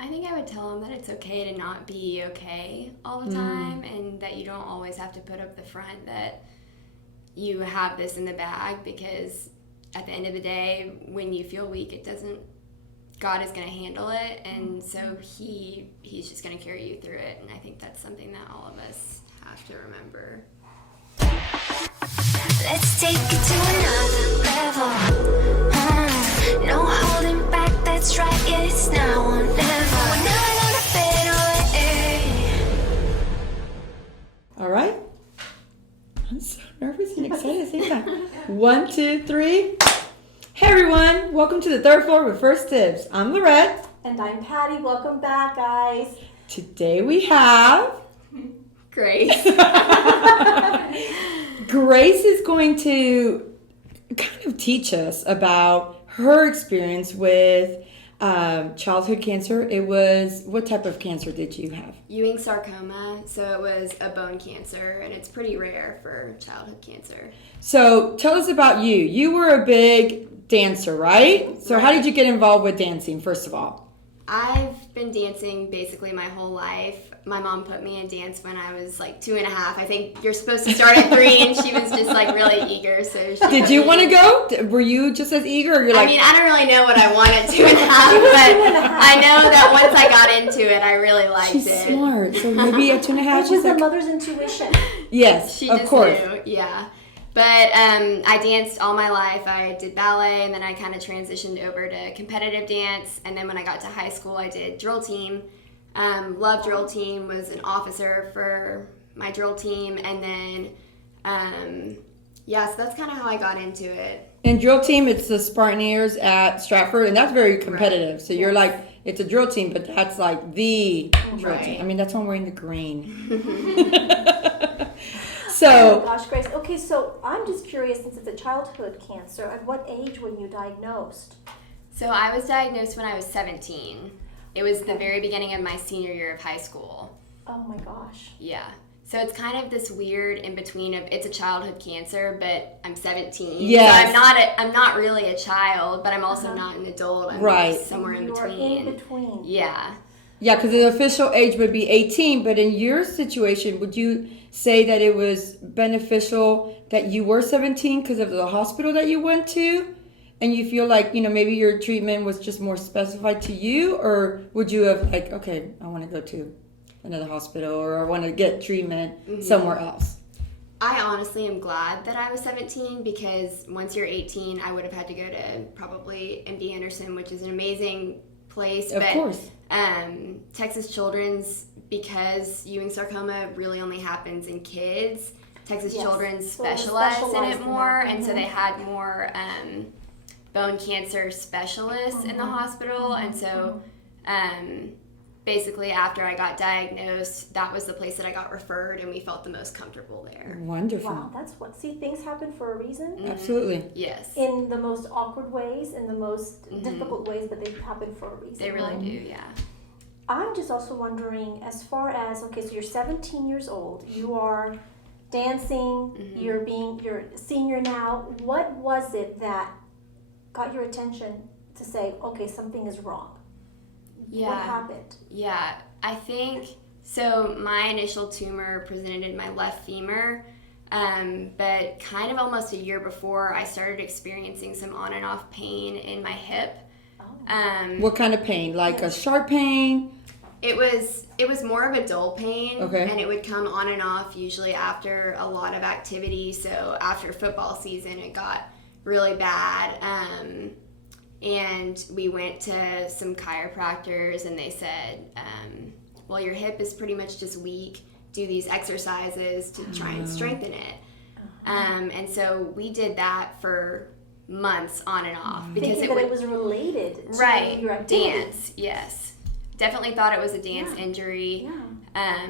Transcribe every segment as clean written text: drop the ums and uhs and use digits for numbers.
I think I would tell them that it's okay to not be okay all the time, and that you don't always have to put up the front that you have this in the bag, because at the end of the day, when you feel weak, God is going to handle it, and so he's just going to carry you through it, and I think that's something that all of us have to remember. Let's take it to another level. No holding back, that's right, yeah, it's now or never. We're never gonna fade away. All right. I'm so nervous and excited at the same time. 1, 2, 3. Hey everyone, welcome to the third floor with First Tips. I'm Lorette. And I'm Patty. Welcome back, guys. Today we have Grace. Grace is going to kind of teach us about her experience with childhood cancer. It was, what type of cancer did you have? Ewing sarcoma, so it was a bone cancer, and it's pretty rare for childhood cancer. So tell us about you. You were a big dancer, right? So how did you get involved with dancing, first of all? I've been dancing basically my whole life. My mom put me in dance when I was like 2.5. I think you're supposed to start at 3, and she was just like really eager. So Did you want to go? Were you just as eager? Or you're like, I mean, I don't really know what I want at 2.5, but I know that once I got into it, I really liked she's it. smart. So maybe at 2.5, It she's was the like, mother's intuition. yes, She of just course. knew, yeah. But I danced all my life. I did ballet, and then I kind of transitioned over to competitive dance. And then when I got to high school, I did drill team. Loved drill team, was an officer for my drill team. And then, so that's kind of how I got into it. In drill team, it's the Spartaneers at Stratford, and that's very competitive. Right. So you're like, it's a drill team, but that's like the drill team. I mean, that's why I'm wearing the green. So, oh my gosh, Grace. Okay, so I'm just curious, since it's a childhood cancer, at what age were you diagnosed? So I was diagnosed when I was 17. It was the very beginning of my senior year of high school. Oh my gosh. Yeah. So it's kind of this weird in between of it's a childhood cancer, but I'm 17. Yes. So I'm not really a child, but I'm also not an adult. I'm like somewhere in between. In between. Yeah. Yeah, because the official age would be 18, but in your situation, would you say that it was beneficial that you were 17 because of the hospital that you went to? And you feel like, maybe your treatment was just more specified to you? Or would you have like, okay, I want to go to another hospital, or I want to get treatment somewhere else? I honestly am glad that I was 17, because once you're 18, I would have had to go to probably MD Anderson, which is an amazing place. Of course. Texas Children's, because Ewing sarcoma really only happens in kids, Texas Children's specialized in it more, and so they had more bone cancer specialists in the hospital, and so basically after I got diagnosed, that was the place that I got referred, and we felt the most comfortable there. Wonderful. Wow, see, things happen for a reason. Absolutely. Yes. In the most awkward ways, in the most difficult ways, but they happen for a reason. They really do, yeah. I'm just also wondering, as far as, okay, so you're 17 years old, you are dancing, you're a senior now. What was it that got your attention to say, okay, something is wrong? Yeah. What happened? Yeah, I think, so my initial tumor presented in my left femur, but kind of almost a year before, I started experiencing some on and off pain in my hip. What kind of pain? Like a sharp pain? It was more of a dull pain, and it would come on and off usually after a lot of activity. So after football season, it got really bad, and we went to some chiropractors, and they said, well, your hip is pretty much just weak. Do these exercises to try and strengthen it. And so we did that for months on and off, because it was related to your activity. Dance, yes. Definitely thought it was a dance injury. Yeah.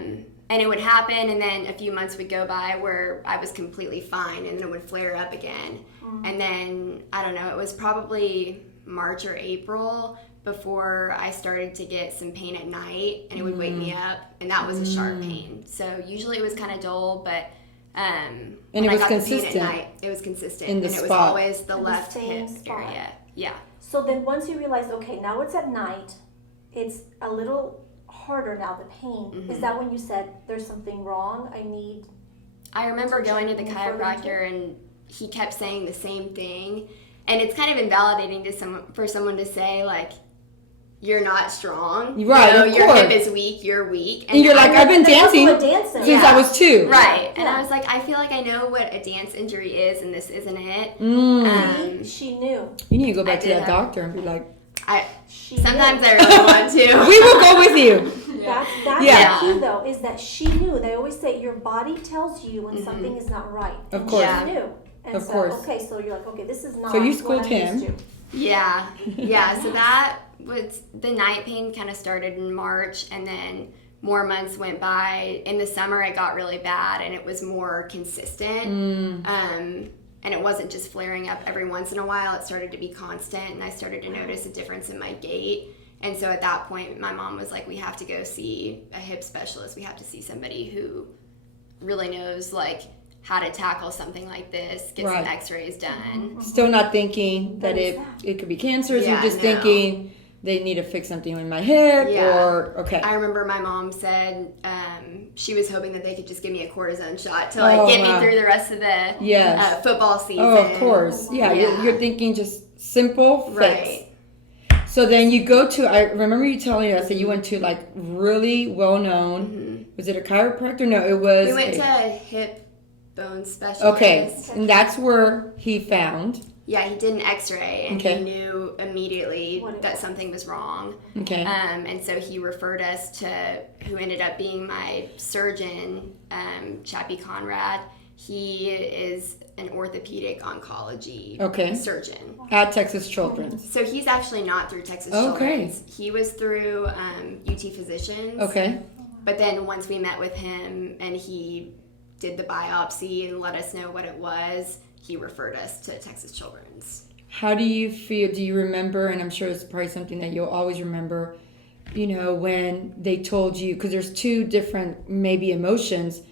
And it would happen, and then a few months would go by where I was completely fine, and then it would flare up again. And then, I don't know, it was probably March or April before I started to get some pain at night, and it would wake me up, and that was a sharp pain. So usually it was kind of dull, but and it was consistent. Pain at night, it was consistent, in the and it spot. was always the In left the same hip spot. area. Yeah. So then once you realized, okay, now it's at night, it's a little harder now, the pain. Is that when you said there's something wrong? I remember going to the check more further chiropractor and he kept saying the same thing. And it's kind of invalidating for someone to say, like, you're not strong. Right, You know, of your course. hip is weak, you're weak. And you're like, I've been But you're dancing also a dancer. since I was 2. Right. And Yeah. I was like, I feel like I know what a dance injury is, and this isn't it. She knew. You need to go back I to did that have- doctor and be like, Sometimes I really want to. we will go with you. That's Yeah. the key though, is that she knew. They always say your body tells you when something is not right. Of And course. Yeah. She knew. And Of so, course. okay, so you're like, okay, this is not So you what schooled I'm him. used to. Yeah. So that was the night pain kind of started in March, and then more months went by. In the summer, it got really bad, and it was more consistent. And it wasn't just flaring up every once in a while. It started to be constant, and I started to notice a difference in my gait. And so at that point, my mom was like, we have to go see a hip specialist. We have to see somebody who really knows, like, how to tackle something like this, get Right. some x-rays done. Still not thinking that What is it, that? it could be cancerous. Yeah, You're just no. thinking they need to fix something with my hip Yeah. or, okay. I remember my mom said she was hoping that they could just give me a cortisone shot to, like, Oh, get wow. me through the rest of the Yes. football season. Oh, of course. Yeah, Yeah. You're thinking just simple fix. Right. So then you go to, I remember you telling us that you went to like really well known, was it a chiropractor? No, it was. We went to a- a hip bone specialist. Okay, and that's where he found. Yeah, he did an x-ray, and Okay. he knew immediately What it that was. something was wrong. Okay. And so he referred us to who ended up being my surgeon, Chappie Conrad. He is an orthopedic oncology Okay. surgeon. At Texas Children's. So he's actually not through Texas Okay. Children's. He was through UT Physicians. Okay. But then once we met with him and he did the biopsy and let us know what it was, he referred us to Texas Children's. How do you feel? Do you remember? And I'm sure it's probably something that you'll always remember. You know, when they told you, because there's 2 different maybe emotions,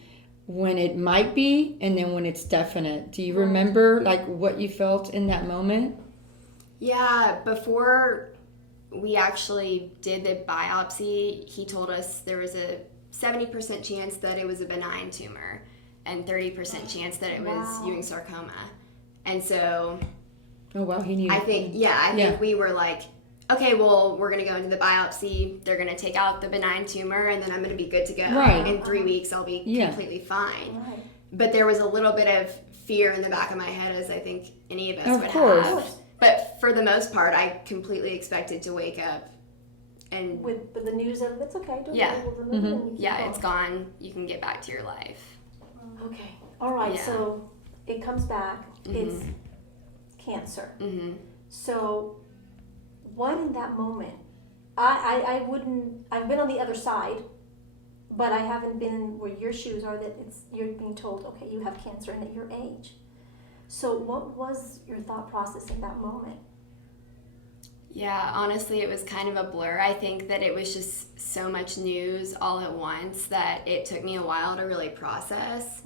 when it might be and then when it's definite. Do you remember like what you felt in that moment? Yeah, before we actually did the biopsy, he told us there was a 70% chance that it was a benign tumor and 30% chance that it was Wow. Ewing sarcoma. And so Oh wow, he knew. I think Yeah. we were like, okay, well, we're going to go into the biopsy. They're going to take out the benign tumor, and then I'm going to be good to go. Right. In 3 weeks, I'll be Yeah. completely fine. Right. But there was a little bit of fear in the back of my head, as I think any of us Of would course. have. But for the most part, I completely expected to wake up and, With the news of it's okay, don't Yeah. worry, we'll remove it and you keep yeah, going. it's gone. You can get back to your life. Okay. All right. Yeah. So it comes back. It's cancer. Hmm. So what in that moment? I wouldn't. I've been on the other side, but I haven't been where your shoes are. That you're being told, okay, you have cancer, and at your age. So what was your thought process in that moment? Yeah, honestly, it was kind of a blur. I think that it was just so much news all at once that it took me a while to really process.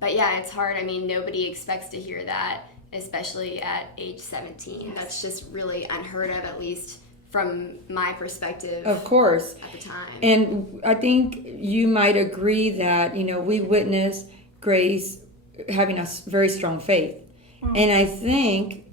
But yeah, it's hard. I mean, nobody expects to hear that, especially at age 17. That's just really unheard of, at least from my perspective Of course. at the time. And I think you might agree that, you know, we witnessed Grace having a very strong faith. And I think,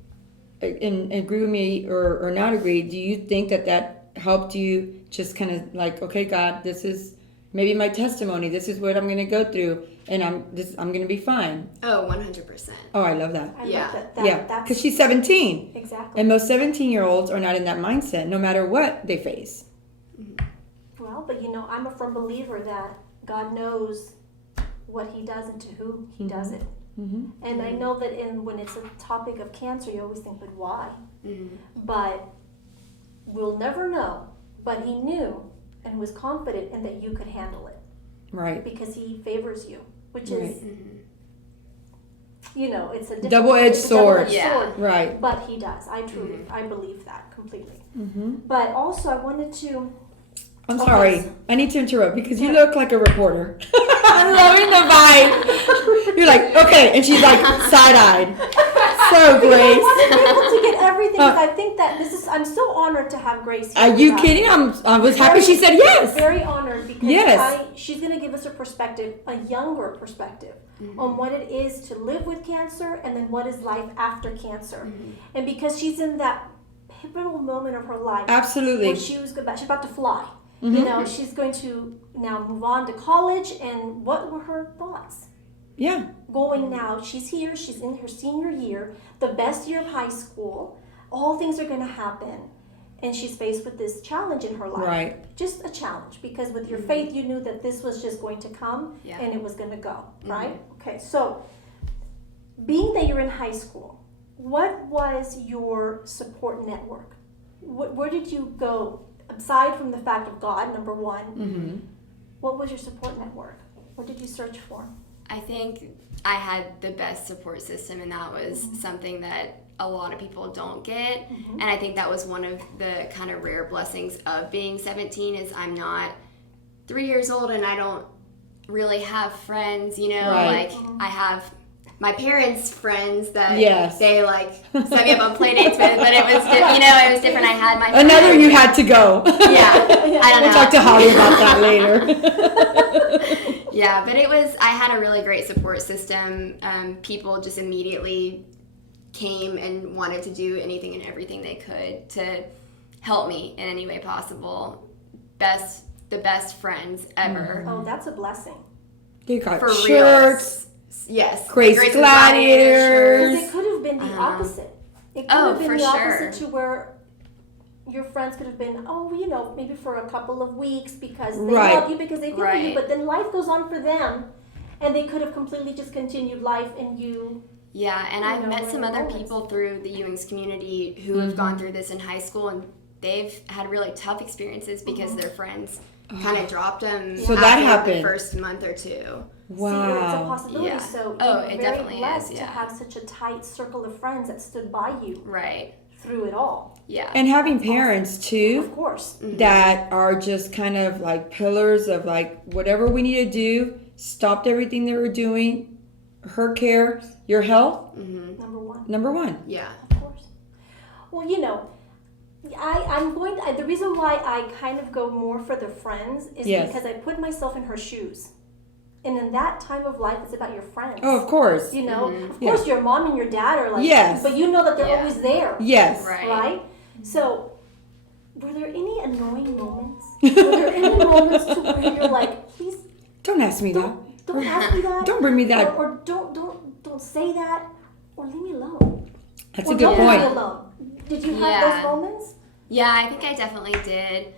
and agree with me or not agree, do you think that helped you just kind of like, okay, God, this is maybe my testimony. This is what I'm going to go through, and I'm going to be fine. Oh, 100%. Oh, I love that. I Yeah. love Yeah, That's because she's 17. exactly. And most 17-year-olds are not in that mindset, no matter what they face. Well, but you know, I'm a firm believer that God knows what He does and to whom He does it. Mm-hmm. And I know that when it's a topic of cancer, you always think, but why? Mm-hmm. But we'll never know. But He knew and was confident in that you could handle it Right. because He favors you, which Right. is, you know, it's a Double-edged it's a sword. double-edged Yeah. sword. Right. But He does. I truly, I believe that completely. Mm-hmm. But also, I wanted to. I'm Okay, sorry. so- I need to interrupt because you look like a reporter. I'm loving the vibe. You're like, okay. And she's like side-eyed. So, I Grace. want to be able to get everything. 'Cause I think that I'm so honored to have Grace here. Are you with us. kidding? I was happy she said yes. Very honored because Yes. she's going to give us a younger perspective on what it is to live with cancer and then what is life after cancer. And because she's in that pivotal moment of her life Absolutely. where she's about to fly. You know, she's going to now move on to college, and what were her thoughts? Yeah. Going now, she's here, she's in her senior year, the best year of high school, all things are going to happen, and she's faced with this challenge in her life. Right. Just a challenge, because with your faith, you knew that this was just going to come and it was going to go, right? Okay, so being that you're in high school, what was your support network? Where did you go, aside from the fact of God, number one, what was your support network? What did you search for? I think I had the best support system, and that was something that a lot of people don't get. And I think that was one of the kind of rare blessings of being 17 is I'm not 3 years old and I don't really have friends, you know, Right. like I have my parents' friends that Yes. they like set me up on play dates with, but it was, it was different. I had my Another friends. you had to go. Yeah, I don't know. We'll talk to Holly about that later. Yeah, but I had a really great support system. People just immediately came and wanted to do anything and everything they could to help me in any way possible. The best friends ever. Oh, that's a blessing. They got For shirts. real. Yes. Grace and Gladiators. Because it could have been the opposite. It could Oh, have been for the sure. opposite to where your friends could have been, maybe for a couple of weeks because they Right. love you, because they feel for you, Right. but then life goes on for them, and they could have completely just continued life, and you. Yeah, and You I've know, met in some the other moments. people through the Ewing's community who have gone through this in high school, and they've had really tough experiences because their friends kind of dropped them So that after happened. the first month or two. Wow. See, it's a possibility. Yeah. So Oh, you're it very definitely blessed is, to yeah. have such a tight circle of friends that stood by you Right. through it all. Yeah. And having parents too Of course. that are just kind of like pillars of like whatever we need to do, stopped everything they were doing, her care, your health, Number one. number one. Yeah. Of course. Well, the reason why I kind of go more for the friends is Yes. because I put myself in her shoes. And in that time of life, it's about your friends. Oh, of course. You know, of Yeah. course, your mom and your dad are like, Yes. but you know that they're Yeah. always there. Yes. Right. Right? So, were there any annoying moments? Were there any moments to where you're like, please Don't ask me that. don't ask me that. Don't bring me that. Or don't say that. Or leave me alone. That's Or a good don't leave me point. alone. Did you have Yeah. those moments? Yeah, I think I definitely did.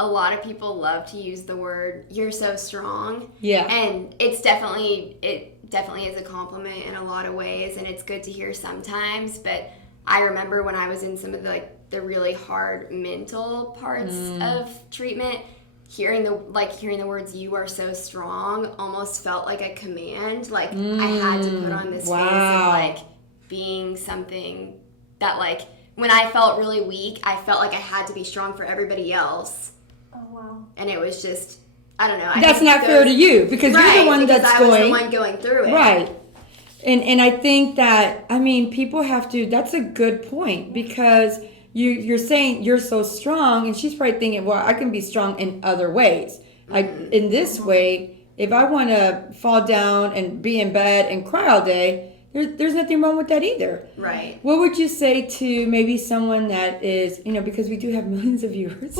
A lot of people love to use the word "you're so strong," Yeah. and it definitely is a compliment in a lot of ways, and it's good to hear sometimes. But I remember when I was in some of the really hard mental parts of treatment, hearing the words "you are so strong" almost felt like a command. Like I had to put on this face of Wow. like being something that like. When I felt really weak, I felt like I had to be strong for everybody else. Oh, wow. And it was just, I don't know. I That's think not fair to you because right, you're the one because that's I was going. the one going through it. Right. And I think that, I mean, people have to, that's a good point because you're saying you're so strong and she's probably thinking, well, I can be strong in other ways. Like in this way, if I want to fall down and be in bed and cry all day, there's nothing wrong with that either. Right. What would you say to maybe someone that is, because we do have millions of viewers.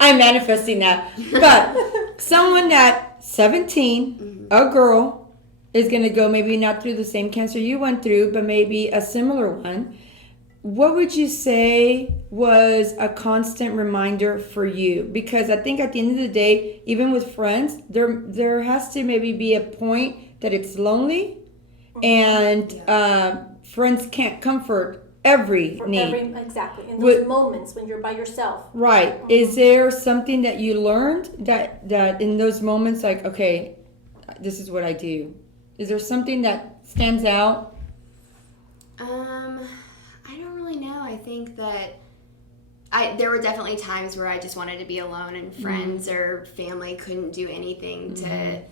I'm manifesting that. But someone that 17, a girl, is going to go maybe not through the same cancer you went through, but maybe a similar one. What would you say was a constant reminder for you? Because I think at the end of the day, even with friends, there has to maybe be a point that it's lonely and friends can't comfort every need. Exactly. In those moments when you're by yourself. Right. Is there something that you learned that in those moments, like, okay, this is what I do? Is there something that stands out? I don't really know. I think that there were definitely times where I just wanted to be alone and friends or family couldn't do anything to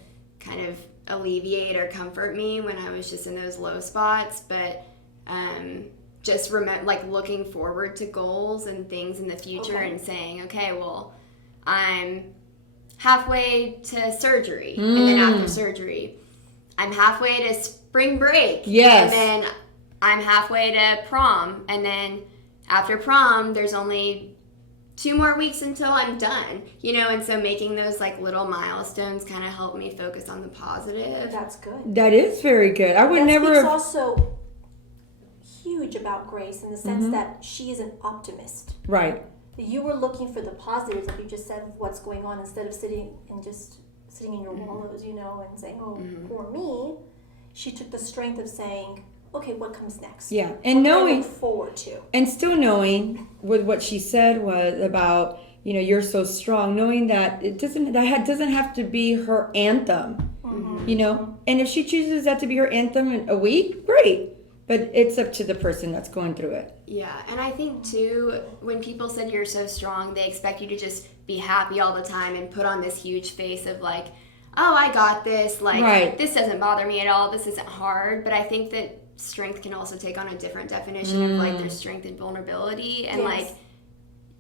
kind of alleviate or comfort me when I was just in those low spots, but just like looking forward to goals and things in the future and saying, okay, well, I'm halfway to surgery, and then after surgery, I'm halfway to spring break. Yes. And then I'm halfway to prom, and then after prom, there's only 2 more weeks until I'm done, and so making those like little milestones kind of help me focus on the positive. That's good. That is very good. I would That never speaks have. also huge about Grace in the sense that she is an optimist. Right. You were looking for the positives, like you just said, of what's going on, instead of sitting in your wallows, and saying, "Oh, poor me." She took the strength of saying, "Okay, what comes next?" Yeah, and What do I knowing, look forward to. and still knowing with what she said was about, you're so strong, knowing that doesn't have to be her anthem, And if she chooses that to be her anthem in a week, great. But it's up to the person that's going through it. Yeah, and I think too, when people said you're so strong, they expect you to just be happy all the time and put on this huge face of like, oh, I got this, like, Right. This doesn't bother me at all, this isn't hard. But I think that strength can also take on a different definition of like there's strength and vulnerability, and like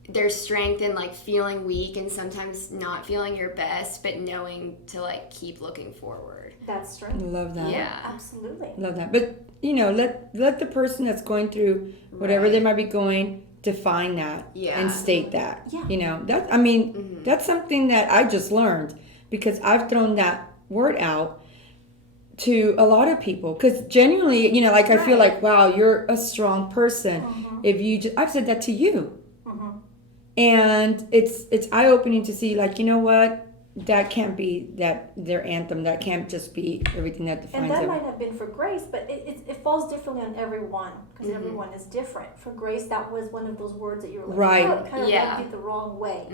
there's strength in like feeling weak and sometimes not feeling your best, but knowing to like keep looking forward. That's strength. Love that. Yeah. Absolutely. Love that. But, let the person that's going through whatever they might be going define that and state that. Yeah. That's something that I just learned because I've thrown that word out to a lot of people because genuinely, I feel like, wow, you're a strong person. If you I've said that to you. And it's eye-opening to see, like, what? That can't be their anthem. That can't just be everything that defines And that them. might have been for Grace, but it falls differently on everyone because everyone is different. For Grace, that was one of those words that you were like, Right. oh, it kind of rubbed you the wrong way.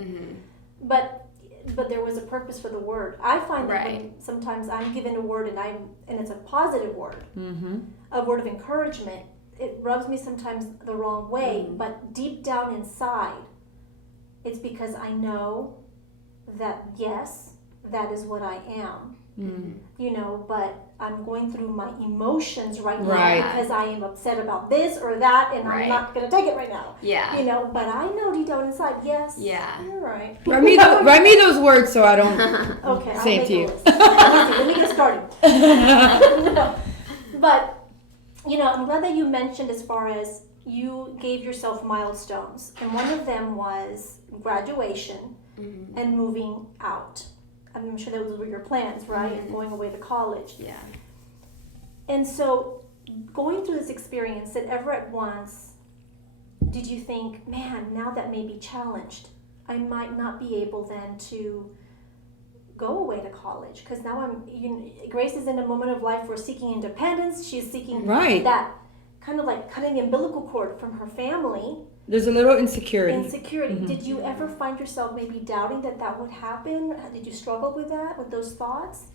But there was a purpose for the word. I find that when sometimes I'm given a word and it's a positive word, a word of encouragement, it rubs me sometimes the wrong way. But deep down inside, it's because I know that yes, that is what I am. But I'm going through my emotions right now because I am upset about this or that, and I'm not going to take it right now. Yeah. But I know deep down inside, yes, Yeah. you're right. Write me those words so I don't Okay, say I'll it to you. make a list. Let me get started. But I'm glad that you mentioned as far as you gave yourself milestones, and one of them was graduation and moving out. I'm sure those were your plans, right? And going away to college. Yeah. And so, going through this experience, did ever at once, did you think, man, now that may be challenged, I might not be able then to go away to college? Because now Grace is in a moment of life where seeking independence. She's seeking that kind of like cutting the umbilical cord from her family. There's a little insecurity. Did you ever find yourself maybe doubting that would happen? Did you struggle with that, with those thoughts?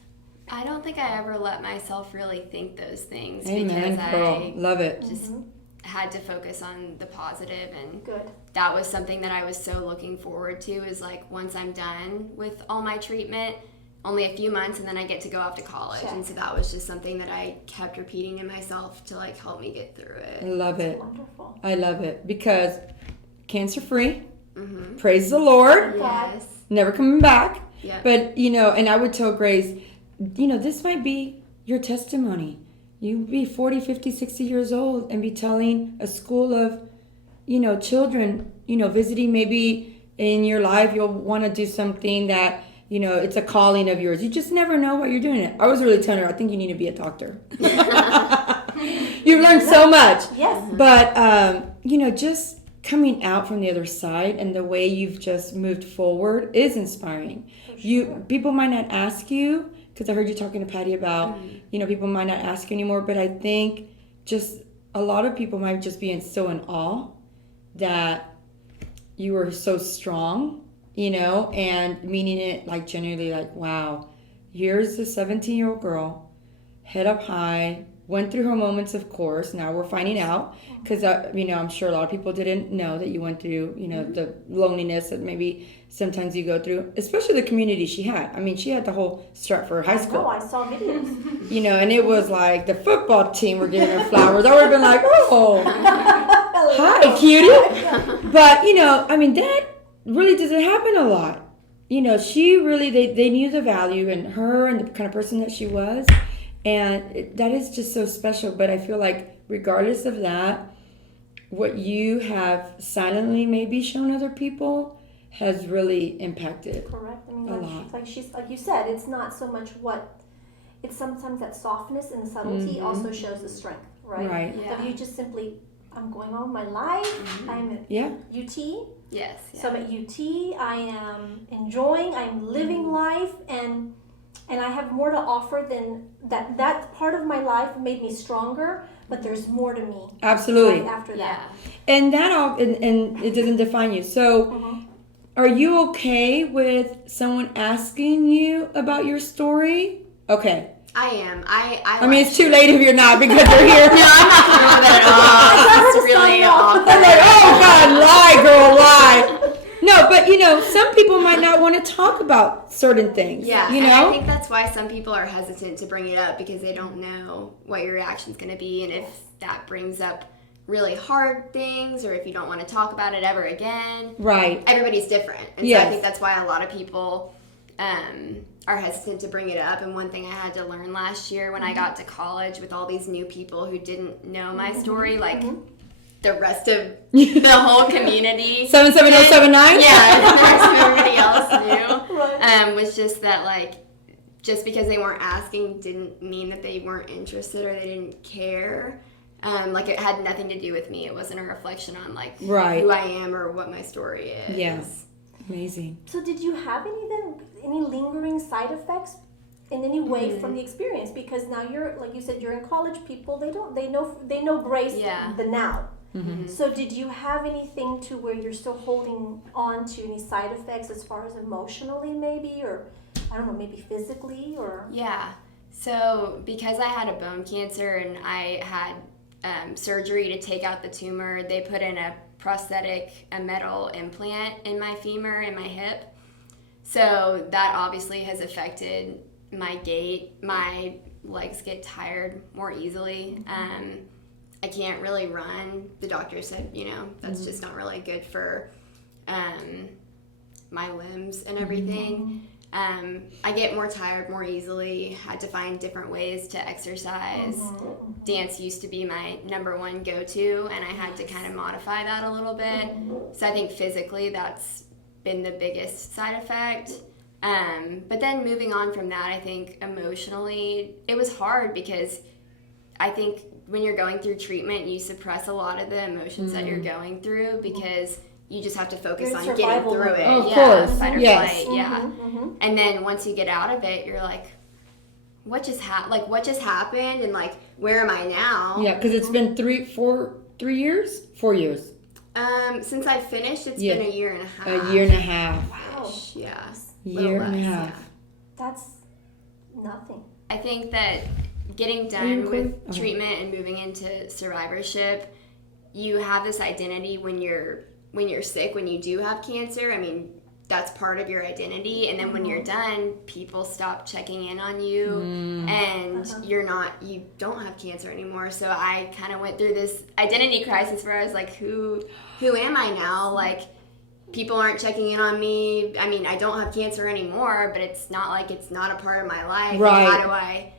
I don't think I ever let myself really think those things Amen, because girl. I Love it. just had to focus on the positive, and Good. that was something that I was so looking forward to, is like once I'm done with all my treatment, only a few months, and then I get to go off to college. Check. And so that was just something that I kept repeating to myself to like help me get through I it. love it. Wonderful. I love it because cancer free. Praise the Lord. Yes. Never coming back. Yeah. But, and I would tell Grace, this might be your testimony. You be 40, 50, 60 years old and be telling a school of, children, visiting maybe in your life, you'll want to do something that, it's a calling of yours. You just never know what you're doing. I was really telling her, I think you need to be a doctor. You've learned so much. Yes. But, just coming out from the other side and the way you've just moved forward is inspiring. People might not ask you, because I heard you talking to Patty about, people might not ask you anymore, but I think just a lot of people might just be so in awe that you were so strong, and meaning it genuinely wow, here's a 17-year-old girl, head up high, went through her moments, of course. Now we're finding out because, I'm sure a lot of people didn't know that you went through, the loneliness that maybe sometimes you go through, especially the community she had. I mean, she had the whole Stratford High School. No, I saw videos. And it was like the football team were giving her flowers. I would have been like, oh, hi, cutie. But, that really doesn't happen a lot. She really, they knew the value in her and the kind of person that she was. And that is just so special. But I feel like regardless of that, what you have silently maybe shown other people has really impacted. Correct. I mean, a lot. like you said, it's not so much it's sometimes that softness and subtlety also shows the strength, right? Right. Yeah. So you just simply, I'm going on with my life. I'm at UT. Yes. So I'm at UT. I am enjoying. I'm living life, and I have more to offer than that. That part of my life made me stronger, but there's more to me. Absolutely. Right after that. And that all, and it doesn't define you. So, are you okay with someone asking you about your story? Okay. I am. I mean, it's too late if you're not because you're here. No, I'm not comfortable with it at all. It's really awkward. I'm like, oh God, lie, girl, lie. No, but some people might not want to talk about certain things. Yeah, and I think that's why some people are hesitant to bring it up because they don't know what your reaction's going to be, and if that brings up really hard things, or if you don't want to talk about it ever again. Right. Everybody's different, and so I think that's why a lot of people are hesitant to bring it up. And one thing I had to learn last year when I got to college with all these new people who didn't know my story, like the rest of the whole community. 77079? Yeah, the rest of everybody else knew. Was just that, like, just because they weren't asking didn't mean that they weren't interested or they didn't care. Like, it had nothing to do with me. It wasn't a reflection on, like, who I am or what my story is. Yes. Amazing. So did you have any lingering side effects in any way from the experience? Because now you're, like you said, you're in college. People, they know grace the now. So did you have anything to where you're still holding on to any side effects as far as emotionally maybe, or I don't know, maybe physically, or? Yeah. So because I had a bone cancer and I had surgery to take out the tumor, they put in a metal implant in my femur and my hip. So that obviously has affected my gait. My legs get tired more easily. I can't really run. The doctor said, that's just not really good for my limbs and everything. I get more tired more easily. Had to find different ways to exercise. Dance used to be my number one go-to, and I had to kind of modify that a little bit. So I think physically that's been the biggest side effect. But then moving on from that, I think emotionally it was hard because I think when you're going through treatment, you suppress a lot of the emotions that you're going through because you just have to focus on getting through it. Of course. Fight or flight. And then once you get out of it, you're like, what just happened? And like, where am I now? Yeah, because it's been 3 years? 4 years. Since I finished, it's been a year and a half. A year and a half. Wow. Yeah. Year and a half. Yeah. That's nothing. I think that getting done with treatment and moving into survivorship, you have this identity when you're sick, when you do have cancer. I mean, that's part of your identity. And then when you're done, people stop checking in on you and you don't have cancer anymore. So I kind of went through this identity crisis where I was like, who am I now? Like, people aren't checking in on me. I mean, I don't have cancer anymore, but it's not like it's not a part of my life. Right. Like, how do I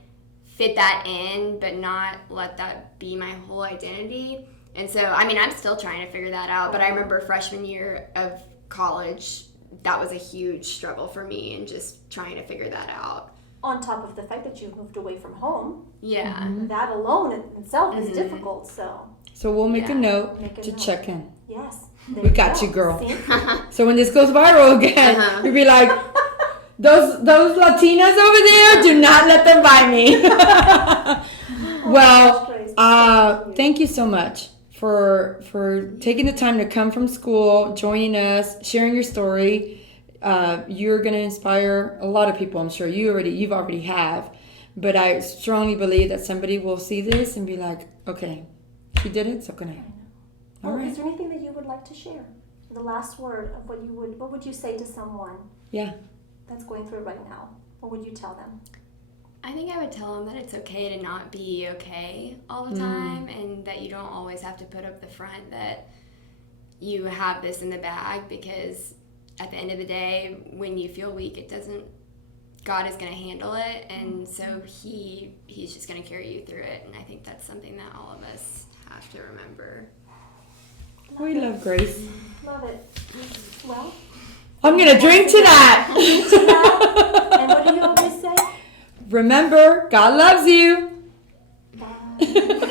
fit that in but not let that be my whole identity? And so, I mean, I'm still trying to figure that out, but I remember freshman year of college, that was a huge struggle for me and just trying to figure that out. On top of the fact that you moved away from home. Yeah. That alone in itself is difficult, so. So we'll make a note to check in. Yes. We got you, girl. See? So when this goes viral again, you'll be like, those Latinas over there, do not let them buy me. Well, thank you so much for taking the time to come from school, joining us, sharing your story. You're going to inspire a lot of people, I'm sure. You've already have. But I strongly believe that somebody will see this and be like, okay, she did it, so can I. All Well, right. is there anything that you would like to share? The last word of what would you say to someone Yeah. that's going through it right now? What would you tell them? I think I would tell them that it's okay to not be okay all the time, and that you don't always have to put up the front that you have this in the bag, because at the end of the day, when you feel weak, God is going to handle it, and so he's just going to carry you through it. And I think that's something that all of us have to remember. We love Grace. Love it. Well, I'm going to drink to that. and what do you always say? Remember, God loves you. Bye.